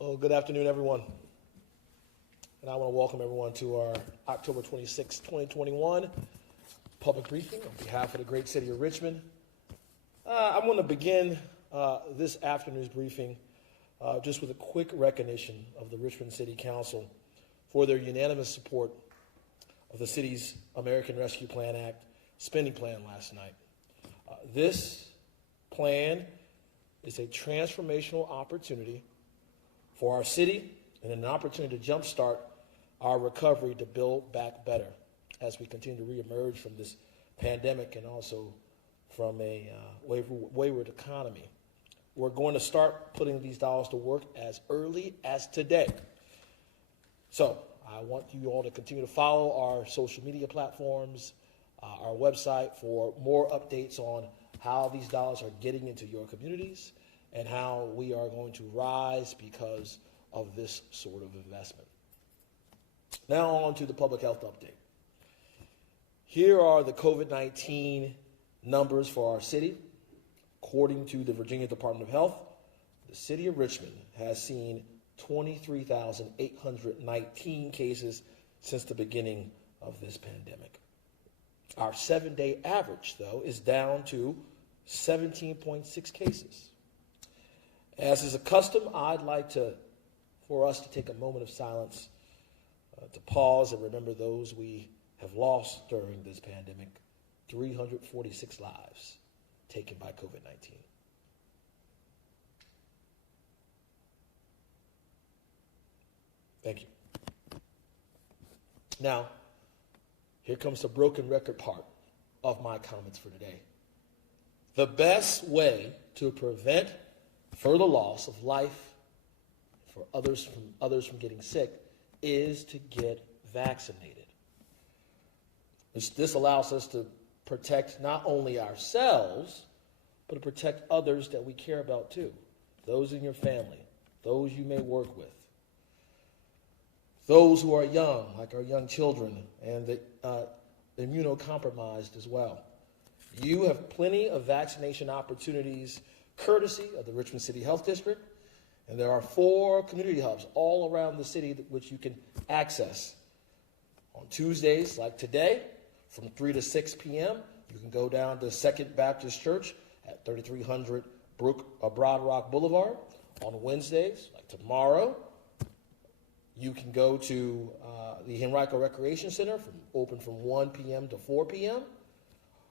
Well, good afternoon, everyone. And I want to welcome everyone to our October 26, 2021 public briefing on behalf of the great city of Richmond. I'm going to begin this afternoon's briefing just with a quick recognition of the Richmond City Council for their unanimous support of the city's American Rescue Plan Act spending plan last night. This plan is a transformational opportunity for our city and an opportunity to jumpstart our recovery to build back better as we continue to reemerge from this pandemic and also from a wayward economy. We're going to start putting these dollars to work as early as today. So I want you all to continue to follow our social media platforms, our website for more updates on how these dollars are getting into your communities and how we are going to rise because of this sort of investment. Now on to the public health update. Here are the COVID-19 numbers for our city. According to the Virginia Department of Health, the city of Richmond has seen 23,819 cases since the beginning of this pandemic. Our 7-day average, though, is down to 17.6 cases. As is a custom, I'd like for us to take a moment of silence to pause and remember those we have lost during this pandemic, 346 lives taken by COVID-19. Thank you. Now, here comes the broken record part of my comments for today. The best way to prevent further loss of life for others from getting sick is to get vaccinated. This allows us to protect not only ourselves, but to protect others that we care about too. Those in your family, those you may work with, those who are young, like our young children, and the immunocompromised as well. You have plenty of vaccination opportunities courtesy of the Richmond City Health District, and there are 4 community hubs all around the city which you can access. On Tuesdays, like today, from 3 to 6 p.m., you can go down to Second Baptist Church at 3300 Broad Rock Boulevard. On Wednesdays, like tomorrow, you can go to the Henrico Recreation Center, open from 1 p.m. to 4 p.m.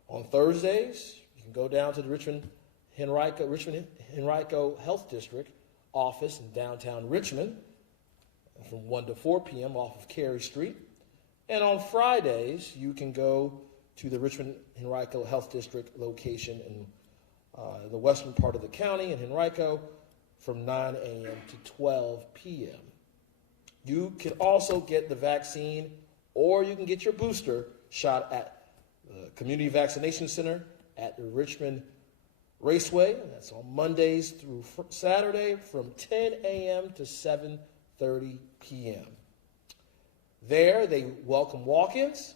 On Thursdays, you can go down to the Richmond Henrico Health District office in downtown Richmond from 1 to 4 p.m. off of Carey Street. And on Fridays, you can go to the Richmond Henrico Health District location in the western part of the county in Henrico from 9 a.m. to 12 p.m. You can also get the vaccine or you can get your booster shot at the Community Vaccination Center at the Richmond Raceway. That's on Mondays through Saturday from 10 a.m. to 7:30 p.m. There, they welcome walk-ins,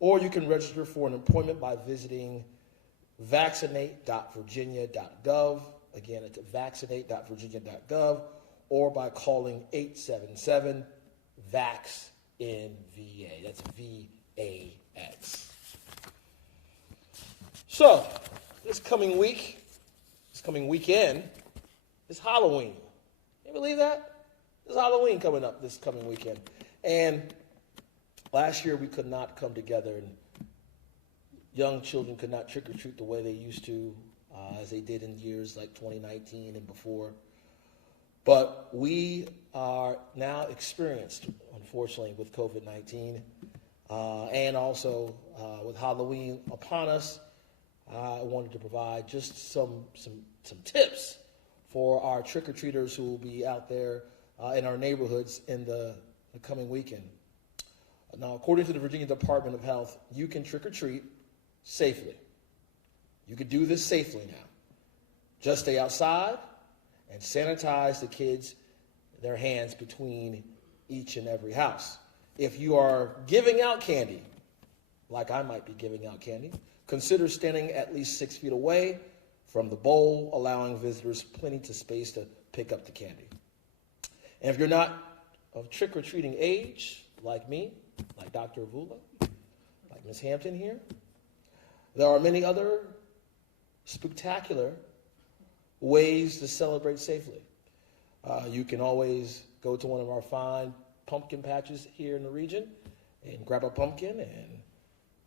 or you can register for an appointment by visiting vaccinate.virginia.gov. Again, it's vaccinate.virginia.gov, or by calling 877-VAX-IN-VA. That's VAX. So, this coming weekend, is Halloween. Can you believe that? There's Halloween coming up this coming weekend. And last year we could not come together, and young children could not trick or treat the way they used to, as they did in years like 2019 and before. But we are now experienced, unfortunately, with COVID-19, and also with Halloween upon us. I wanted to provide just some tips for our trick-or-treaters who will be out there in our neighborhoods in the coming weekend. Now, according to the Virginia Department of Health, you can trick-or-treat safely. You can do this safely now. Just stay outside and sanitize the kids, their hands between each and every house. If you are giving out candy, like I might be giving out candy, consider standing at least 6 feet away from the bowl, allowing visitors plenty of space to pick up the candy. And if you're not of trick-or-treating age, like me, like Dr. Avula, like Ms. Hampton here, there are many other spectacular ways to celebrate safely. You can always go to one of our fine pumpkin patches here in the region and grab a pumpkin and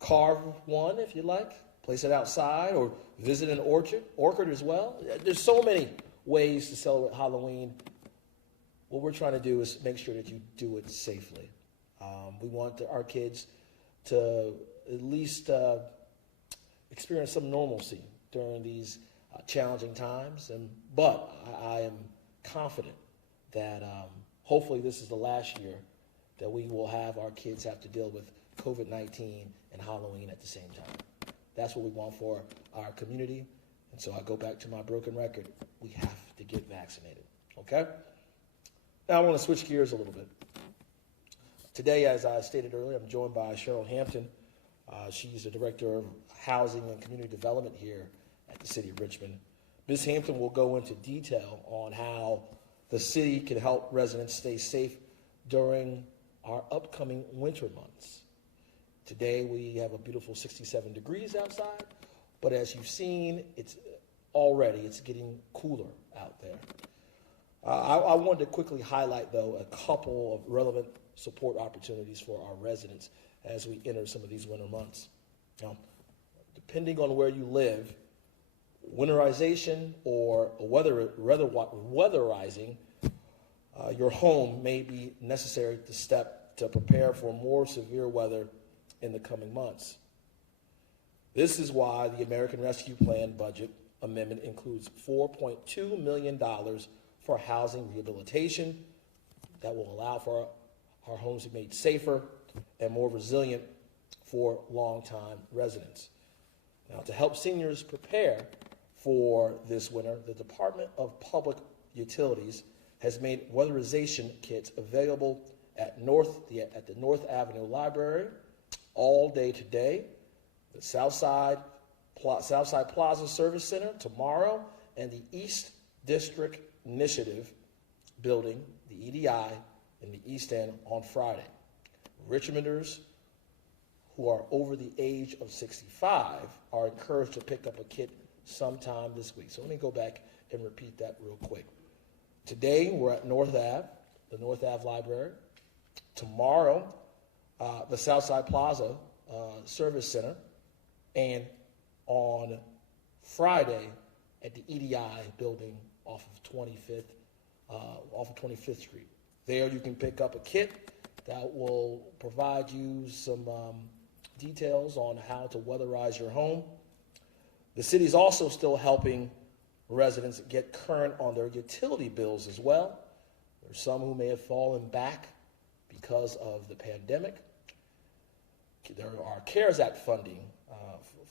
carve one if you like, place it outside, or visit an orchard as well. There's so many ways to celebrate Halloween. What we're trying to do is make sure that you do it safely. We want our kids to at least experience some normalcy during these challenging times. But I am confident that hopefully this is the last year that we will have our kids have to deal with COVID-19 and Halloween at the same time. That's what we want for our community. And so I go back to my broken record. We have to get vaccinated, okay? Now I want to switch gears a little bit. Today, as I stated earlier, I'm joined by Cheryl Hampton. She's the Director of Housing and Community Development here at the City of Richmond. Ms. Hampton will go into detail on how the city can help residents stay safe during our upcoming winter months. Today, we have a beautiful 67 degrees outside, but as you've seen, it's getting cooler out there. I wanted to quickly highlight, though, a couple of relevant support opportunities for our residents as we enter some of these winter months. Now, depending on where you live, winterization or weatherizing your home may be necessary to prepare for more severe weather in the coming months. This is why the American Rescue Plan budget amendment includes $4.2 million for housing rehabilitation that will allow for our homes to be made safer and more resilient for longtime residents. Now, to help seniors prepare for this winter, the Department of Public Utilities has made weatherization kits available at the North Avenue Library all day today, the Southside Plaza Service Center tomorrow, and the East District Initiative building, the EDI, in the East End on Friday. Richmonders who are over the age of 65 are encouraged to pick up a kit sometime this week. So let me go back and repeat that real quick. Today, we're at North Ave, the North Ave Library. Tomorrow, the Southside Plaza Service Center. And on Friday, at the EDI building off of 25th Street. There you can pick up a kit that will provide you some details on how to weatherize your home. The city is also still helping residents get current on their utility bills as well. There's some who may have fallen back because of the pandemic. There are CARES Act funding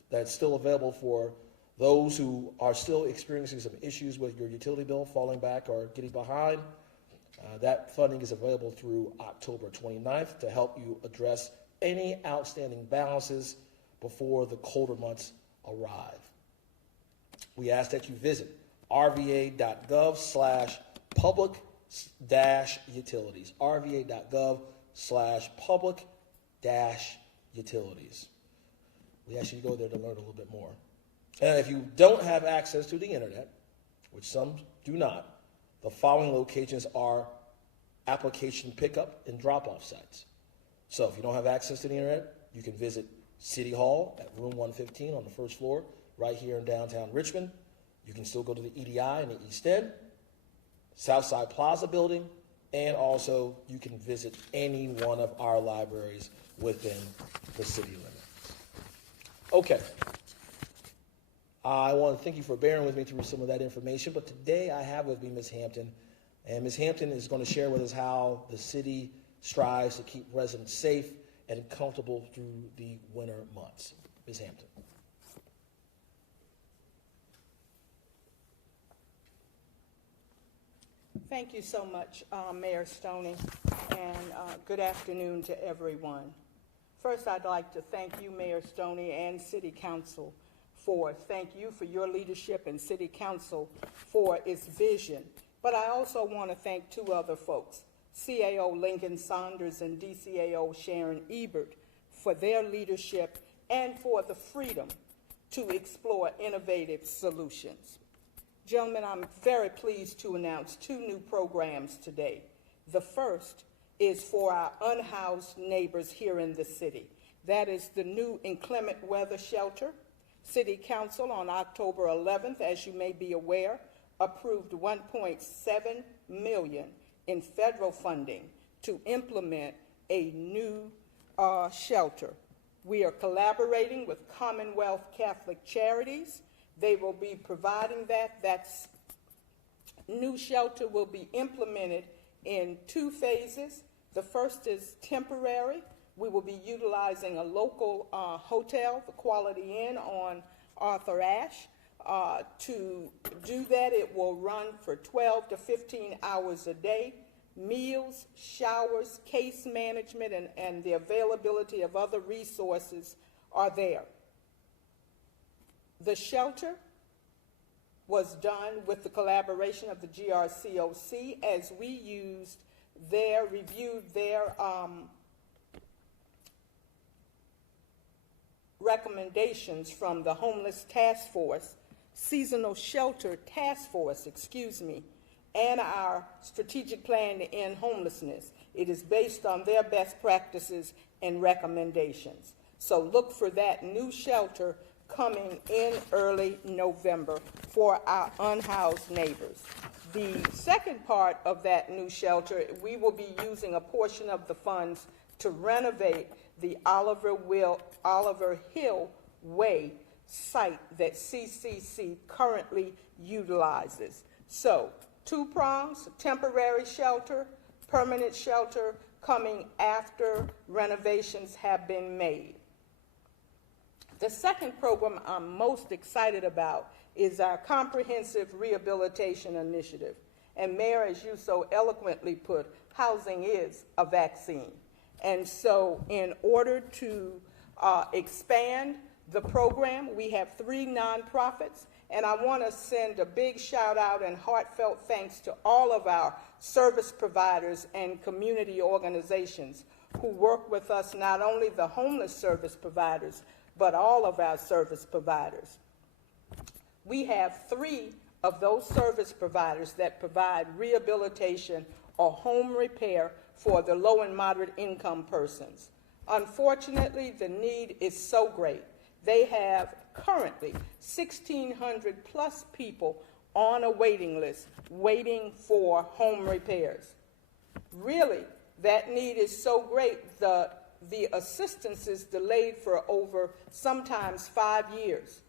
that's still available for those who are still experiencing some issues with your utility bill, falling back or getting behind. That funding is available through October 29th to help you address any outstanding balances before the colder months arrive. We ask that you visit rva.gov/public-utilities, rva.gov/public-utilities. We ask you to go there to learn a little bit more. And if you don't have access to the internet, which some do not, the following locations are application pickup and drop-off sites. So if you don't have access to the internet, you can visit City Hall at room 115 on the first floor, right here in downtown Richmond. You can still go to the EDI in the East End, Southside Plaza building, and also you can visit any one of our libraries within the city limits. Okay. I want to thank you for bearing with me through some of that information, but today I have with me Ms. Hampton, and Ms. Hampton is going to share with us how the city strives to keep residents safe and comfortable through the winter months. Ms. Hampton. Thank you so much, Mayor Stoney, and good afternoon to everyone. First, I'd like to thank you, Mayor Stoney, and City Council thank you for your leadership and City Council for its vision But I also want to thank two other folks, CAO Lincoln Saunders and DCAO Sharon Ebert, for their leadership and for the freedom to explore innovative solutions. Gentlemen, I'm very pleased to announce two new programs today. The first is for our unhoused neighbors here in the city. That is the new inclement weather shelter. City Council on October 11th, as you may be aware, approved $1.7 million in federal funding to implement a new shelter. We are collaborating with Commonwealth Catholic Charities. They will be providing that. That new shelter will be implemented in two phases. The first is temporary. We will be utilizing a local hotel, the Quality Inn on Arthur Ashe. To do that, it will run for 12 to 15 hours a day. Meals, showers, case management, and the availability of other resources are there. The shelter was done with the collaboration of the GRCOC as we reviewed their recommendations from the Homeless Task Force, Seasonal Shelter Task Force, and our strategic plan to end homelessness. It is based on their best practices and recommendations. So look for that new shelter coming in early November for our unhoused neighbors. The second part of that new shelter, we will be using a portion of the funds to renovate the Oliver Hill Way site that CCC currently utilizes. So, two prongs, temporary shelter, permanent shelter, coming after renovations have been made. The second program I'm most excited about is our comprehensive rehabilitation initiative. And Mayor, as you so eloquently put, housing is a vaccine. And so in order to expand the program, we have 3 nonprofits, and I want to send a big shout out and heartfelt thanks to all of our service providers and community organizations who work with us, not only the homeless service providers, but all of our service providers. We have 3 of those service providers that provide rehabilitation or home repair for the low and moderate income persons. Unfortunately, the need is so great. They have currently 1,600 plus people on a waiting list waiting for home repairs. Really, that need is so great, the assistance is delayed for over sometimes 5 years.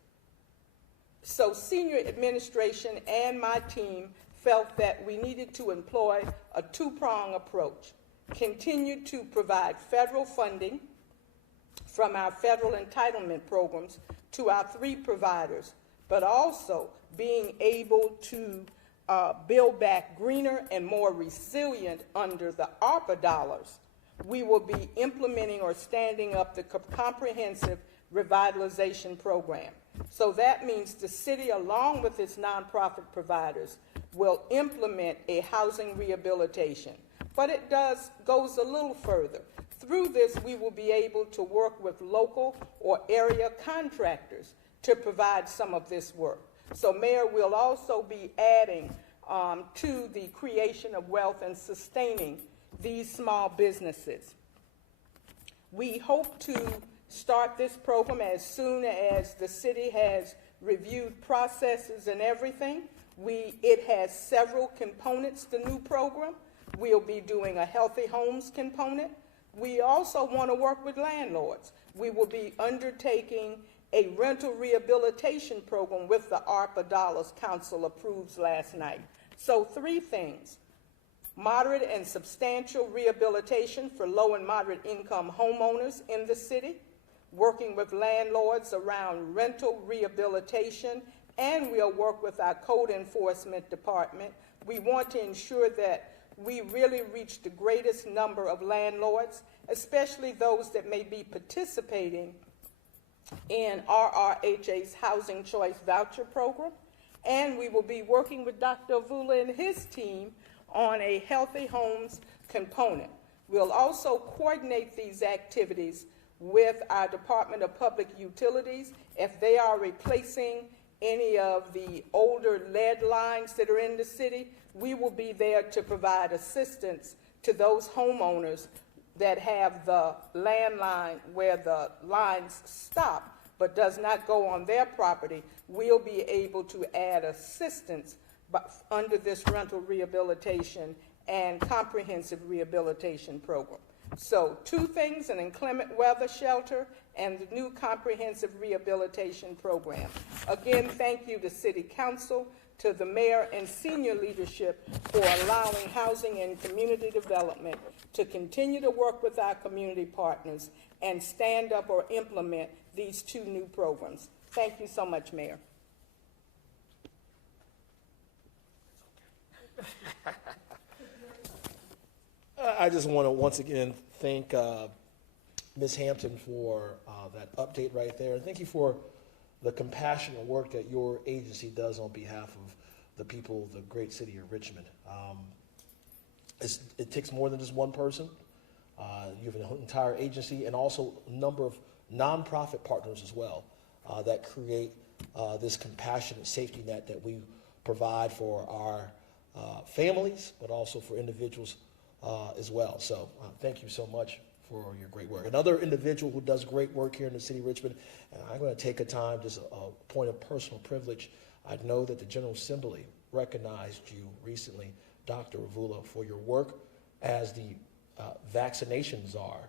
So senior administration and my team felt that we needed to employ a 2-prong approach. Continue to provide federal funding from our federal entitlement programs to our 3 providers, but also being able to build back greener and more resilient under the ARPA dollars. We will be implementing or standing up the comprehensive revitalization program. So that means the city, along with its nonprofit providers, will implement a housing rehabilitation. But it goes a little further. Through this, we will be able to work with local or area contractors to provide some of this work. So, Mayor, we'll also be adding to the creation of wealth and sustaining these small businesses. We hope to start this program as soon as the city has reviewed processes and everything. It has several components, the new program. We'll be doing a healthy homes component. We also want to work with landlords. We will be undertaking a rental rehabilitation program with the ARPA dollars Council approved last night. So 3 things: moderate and substantial rehabilitation for low and moderate income homeowners in the city, working with landlords around rental rehabilitation, and we'll work with our code enforcement department. We want to ensure that we really reach the greatest number of landlords, especially those that may be participating in RRHA's Housing Choice Voucher Program. And we will be working with Dr. Avula and his team on a Healthy Homes component. We'll also coordinate these activities with our Department of Public Utilities. If they are replacing any of the older lead lines that are in the city, we will be there to provide assistance to those homeowners that have the landline where the lines stop but does not go on their property. We'll be able to add assistance under this rental rehabilitation and comprehensive rehabilitation program. So 2 things, an inclement weather shelter and the new comprehensive rehabilitation program. Again, thank you to City Council, to the mayor and senior leadership for allowing Housing and Community Development to continue to work with our community partners and stand up or implement these 2 new programs. Thank you so much, Mayor. I just want to once again thank Ms. Hampton for that update right there. And thank you for the compassionate work that your agency does on behalf of the people of the great city of Richmond. It takes more than just one person. You have an entire agency and also a number of nonprofit partners as well that create this compassionate safety net that we provide for our families, but also for individuals as well. So thank you so much for your great work. Another individual who does great work here in the city of Richmond, and I'm going to take a time, just a point of personal privilege. I know that the General Assembly recognized you recently, Dr. Avula, for your work as the vaccination czar,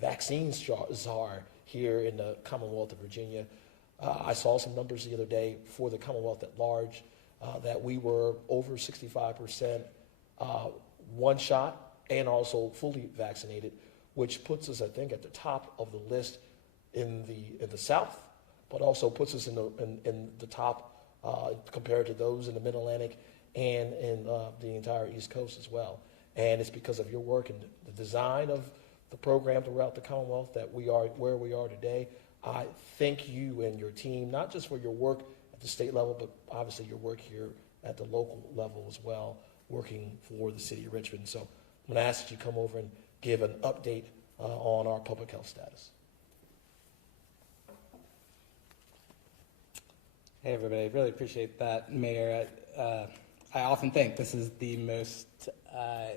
vaccine czar here in the Commonwealth of Virginia. I saw some numbers the other day for the Commonwealth at large that we were over 65% one shot and also fully vaccinated, which puts us, I think, at the top of the list in the South, but also puts us in the top compared to those in the Mid-Atlantic and in the entire East Coast as well. And it's because of your work and the design of the program throughout the Commonwealth that we are where we are today. I thank you and your team, not just for your work at the state level, but obviously your work here at the local level as well, working for the city of Richmond. So I'm going to ask that you come over and give an update on our public health status. Hey, everybody. Really appreciate that, Mayor. I often think this is the most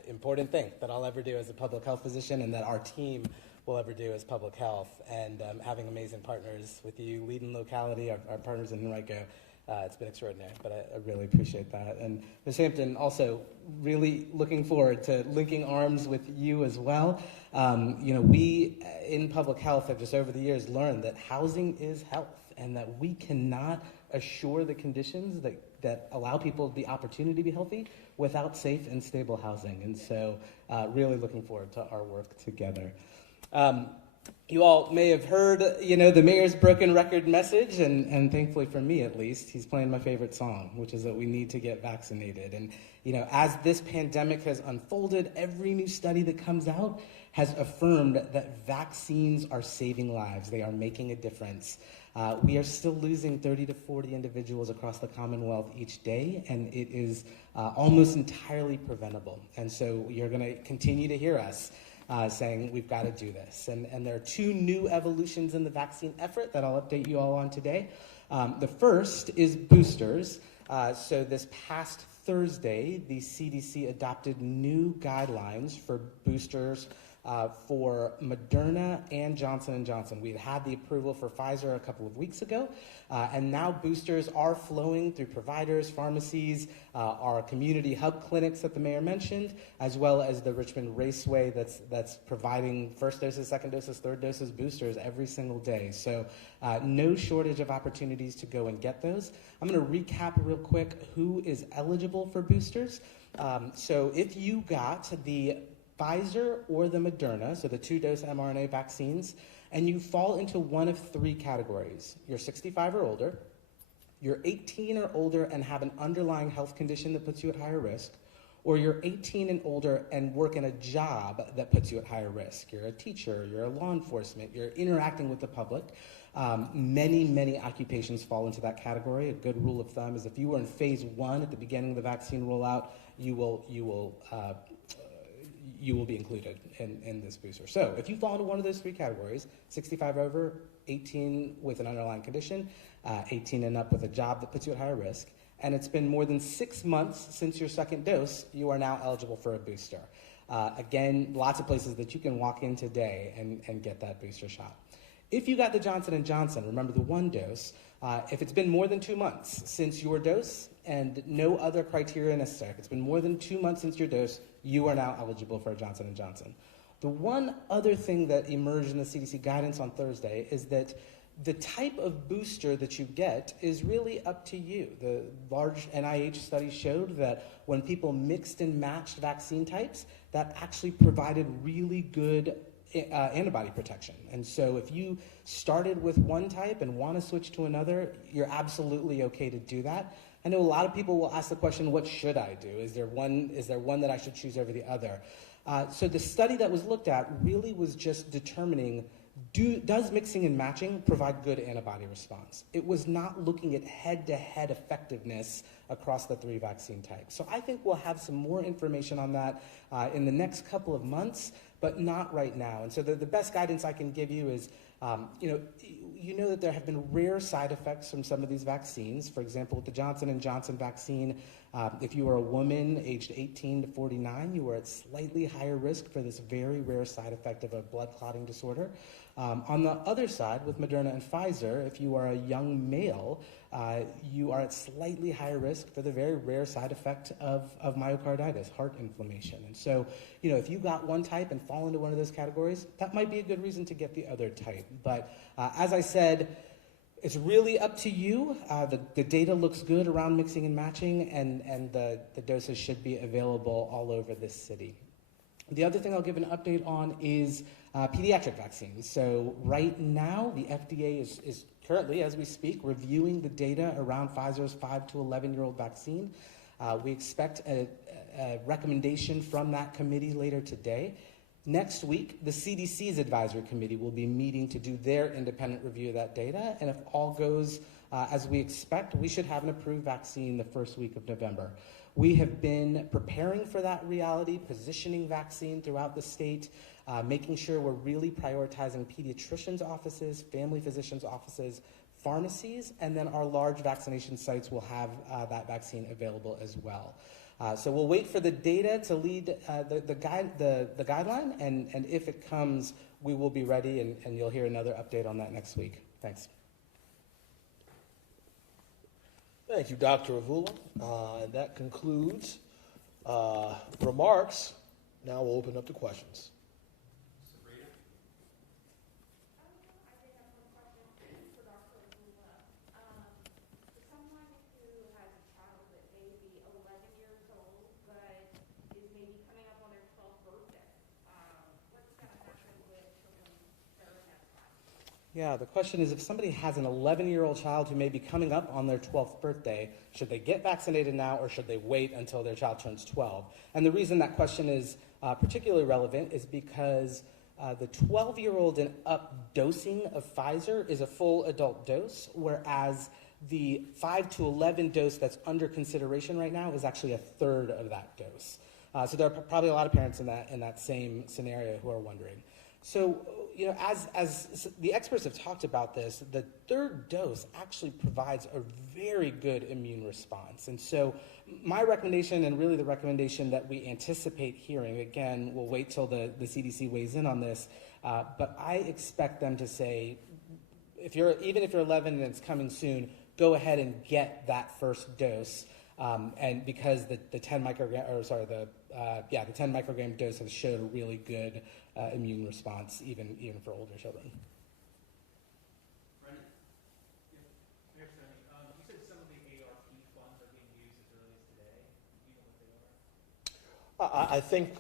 important thing that I'll ever do as a public health physician and that our team will ever do as public health. And having amazing partners with you, leading locality, our partners in Henrico, it's been extraordinary, but I really appreciate that. And Ms. Hampton, also really looking forward to linking arms with you as well. We in public health have just over the years learned that housing is health and that we cannot assure the conditions that allow people the opportunity to be healthy without safe and stable housing. And so really looking forward to our work together. You all may have heard, the mayor's broken record message, and thankfully for me at least, he's playing my favorite song, which is that we need to get vaccinated. And, as this pandemic has unfolded, every new study that comes out has affirmed that vaccines are saving lives. They are making a difference. We are still losing 30 to 40 individuals across the Commonwealth each day, and it is almost entirely preventable. And so you're going to continue to hear us saying we've got to do this. And there are 2 new evolutions in the vaccine effort that I'll update you all on today. The first is boosters. So this past Thursday, the CDC adopted new guidelines for boosters for Moderna and Johnson & Johnson. We had the approval for Pfizer a couple of weeks ago, and now boosters are flowing through providers, pharmacies, our community hub clinics that the mayor mentioned, as well as the Richmond Raceway that's providing first doses, second doses, third doses boosters every single day. So no shortage of opportunities to go and get those. I'm going to recap real quick who is eligible for boosters. So if you got the Pfizer or the Moderna, so the 2-dose mRNA vaccines, and you fall into one of 3 categories. You're 65 or older, you're 18 or older and have an underlying health condition that puts you at higher risk, or you're 18 and older and work in a job that puts you at higher risk. You're a teacher, you're a law enforcement, you're interacting with the public. Many occupations fall into that category. A good rule of thumb is if you were in phase 1 at the beginning of the vaccine rollout, you will be included in this booster. So if you fall into one of those 3 categories, 65 over, 18 with an underlying condition, 18 and up with a job that puts you at higher risk, and it's been more than 6 months since your second dose, you are now eligible for a booster. Again, lots of places that you can walk in today and get that booster shot. If you got the Johnson & Johnson, remember the 1 dose, if it's been more than 2 months since your dose and no other criteria necessary, if it's been more than 2 months since your dose, you are now eligible for a Johnson & Johnson. The one other thing that emerged in the CDC guidance on Thursday is that the type of booster that you get is really up to you. The large NIH study showed that when people mixed and matched vaccine types, that actually provided really good antibody protection. And so if you started with one type and want to switch to another, you're absolutely okay to do that. I know a lot of people will ask the question, what should I do? Is there one that I should choose over the other? So the study that was looked at really was just determining, does mixing and matching provide good antibody response? It was not looking at head-to-head effectiveness across the 3 vaccine types. So I think we'll have some more information on that in the next couple of months, but not right now. And so the best guidance I can give you is, you know that there have been rare side effects from some of these vaccines. For example, with the Johnson & Johnson vaccine, if you were a woman aged 18 to 49, you were at slightly higher risk for this very rare side effect of a blood clotting disorder. On the other side, with Moderna and Pfizer, if you are a young male, you are at slightly higher risk for the very rare side effect of myocarditis, heart inflammation. And so, if you got one type and fall into one of those categories, that might be a good reason to get the other type. But as I said, it's really up to you. The data looks good around mixing and matching, and the doses should be available all over this city. The other thing I'll give an update on is pediatric vaccines. So right now, the FDA is currently, as we speak, reviewing the data around Pfizer's 5 to 11-year-old vaccine. We expect a recommendation from that committee later today. Next week, the CDC's advisory committee will be meeting to do their independent review of that data, and if all goes as we expect, we should have an approved vaccine the first week of November. We have been preparing for that reality, positioning vaccine throughout the state, making sure we're really prioritizing pediatricians' offices, family physicians' offices, pharmacies, and then our large vaccination sites will have that vaccine available as well. So we'll wait for the data to lead the guideline, and if it comes, we will be ready, and you'll hear another update on that next week. Thanks. Thank you, Dr. Avula. And that concludes remarks. Now we'll open up to questions. Sabrina? I did have one question for Dr. Avula. For someone who has a child that may be 11 years old, but is maybe coming up on their 12th birthday, what's going to happen with someone during that time? Yeah, the question is, if somebody has an 11-year-old child who may be coming up on their 12th birthday, should they get vaccinated now or should they wait until their child turns 12? And the reason that question is particularly relevant is because the 12-year-old and up dosing of Pfizer is a full adult dose, whereas the 5 to 11 dose that's under consideration right now is actually a third of that dose. So there are probably a lot of parents in that same scenario who are wondering. So, as the experts have talked about this, the third dose actually provides a very good immune response. And so my recommendation, and really the recommendation that we anticipate hearing, again, we'll wait till the CDC weighs in on this, but I expect them to say, even if you're 11 and it's coming soon, go ahead and get that first dose. And because the 10 microgram dose has showed a really good immune response, even for older children. Brendan? Yeah. Mayor Stoney, you said some of the ARP funds are being used as early as today. Do you know what they are? I think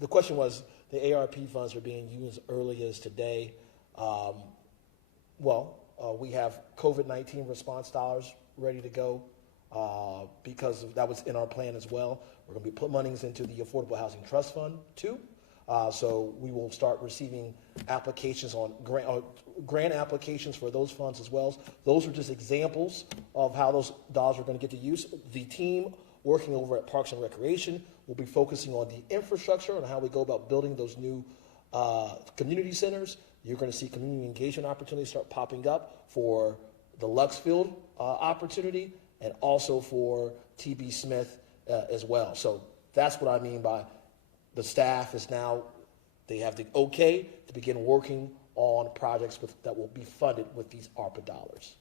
the question was, the ARP funds are being used as early as today. We have COVID-19 response dollars ready to go because that was in our plan as well. We're going to be putting monies into the Affordable Housing Trust Fund too. So we will start receiving applications on grant applications for those funds as well. Those are just examples of how those dollars are going to get to use. The team working over at Parks and Recreation will be focusing on the infrastructure and how we go about building those new community centers. You're going to see community engagement opportunities start popping up for the Luxfield opportunity and also for TB Smith as well. So that's what I mean by the staff is now, they have the okay to begin working on projects that will be funded with these ARPA dollars.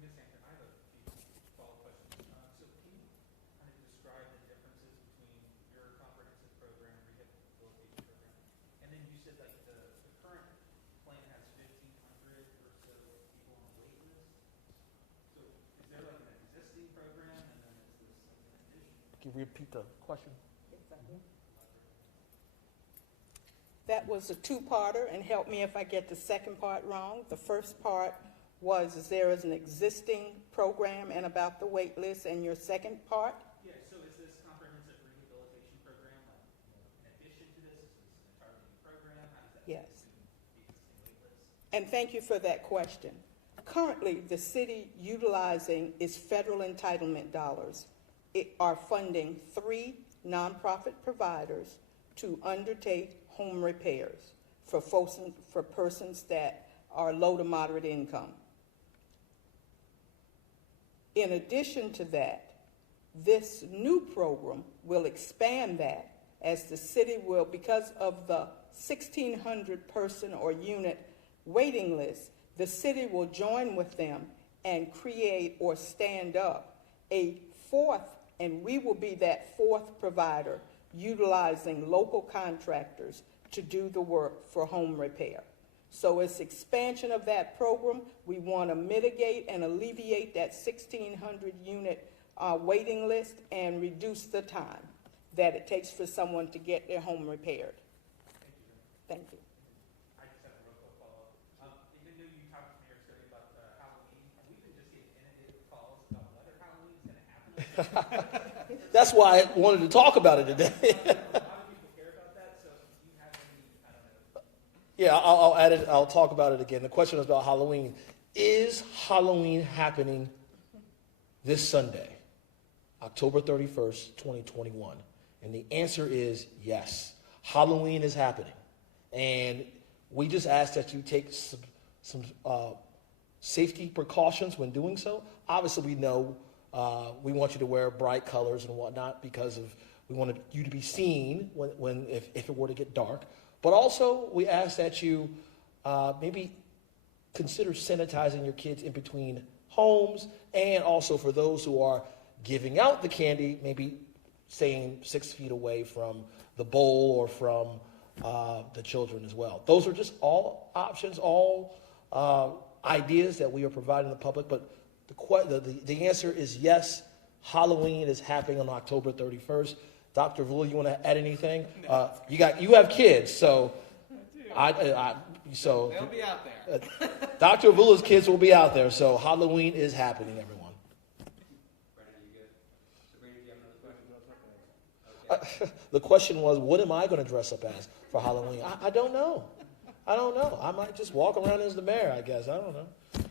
Ms. Hampton, I have a few follow-up questions. So can you kind of describe the differences between your comprehensive program, rehabilitation program, and then you said like the current plan has 1,500 or so people on the wait list. So is there like an existing program and then is this like an addition? Can you repeat the question? That was a two-parter, and help me if I get the second part wrong. The first part was, is there is an existing program and about the wait list, and your second part? Yeah, so is this comprehensive rehabilitation program like in addition to this? Is this an entirely new program? How does that Yes. fit into the existing wait list? And thank you for that question. Currently, the city utilizing its federal entitlement dollars are funding 3 nonprofit providers to undertake home repairs for persons that are low to moderate income. In addition to that, this new program will expand that as the city will, because of the 1,600 person or unit waiting list, the city will join with them and create or stand up a fourth, and we will be that fourth provider utilizing local contractors to do the work for home repair. So it's expansion of that program. We want to mitigate and alleviate that 1,600 unit waiting list and reduce the time that it takes for someone to get their home repaired. Thank you. I just have a real quick follow-up. Even though you talked to Mayor Sturdy about Halloween, we've been just getting inundated with calls about whether Halloween's going to happen. That's why I wanted to talk about it today. A lot of people care about that, so if you have any, I don't know. Yeah, I'll add it. I'll talk about it again. The question was about Halloween. Is Halloween happening this Sunday, October 31st, 2021? And the answer is yes. Halloween is happening. And we just ask that you take some safety precautions when doing so. Obviously, we know we want you to wear bright colors and whatnot because we wanted you to be seen if it were to get dark. But also, we ask that you maybe consider sanitizing your kids in between homes, and also for those who are giving out the candy, maybe staying 6 feet away from the bowl or from the children as well. Those are just all options, all ideas that we are providing the public. But the answer is yes. Halloween is happening on October 31st. Dr. Vula, you want to add anything? You have kids, so they'll be out there. Dr. Vula's kids will be out there. So Halloween is happening, everyone. Brennan, you good? Sabrina, do you have another question? Okay. The question was, what am I going to dress up as for Halloween? I don't know. I might just walk around as the mayor, I guess. I don't know. Mayor,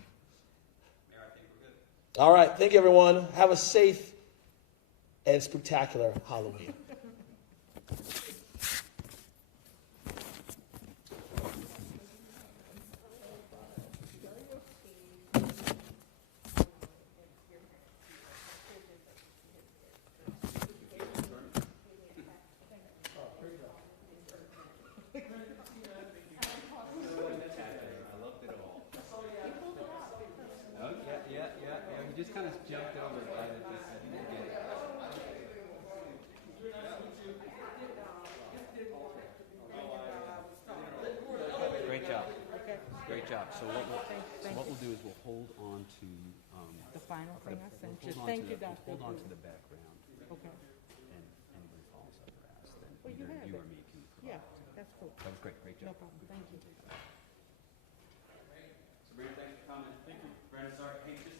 I think we're good. All right. Thank you, everyone. Have a safe and spectacular Halloween. You just kind of jumped over it right at this beginning. Great job. Great job. So what we'll do is we'll hold on to The final thing I sent you. hold on Thank to you, the, Dr. hold on to Vula. the background, Okay. and anybody follows up or asks, then Well, you either have you it. or me can Yeah, provide. that's cool. That was great. Great No job. problem. Thank you. Sabrina, thanks for coming. Thank you. Brandon, sorry. Hey, just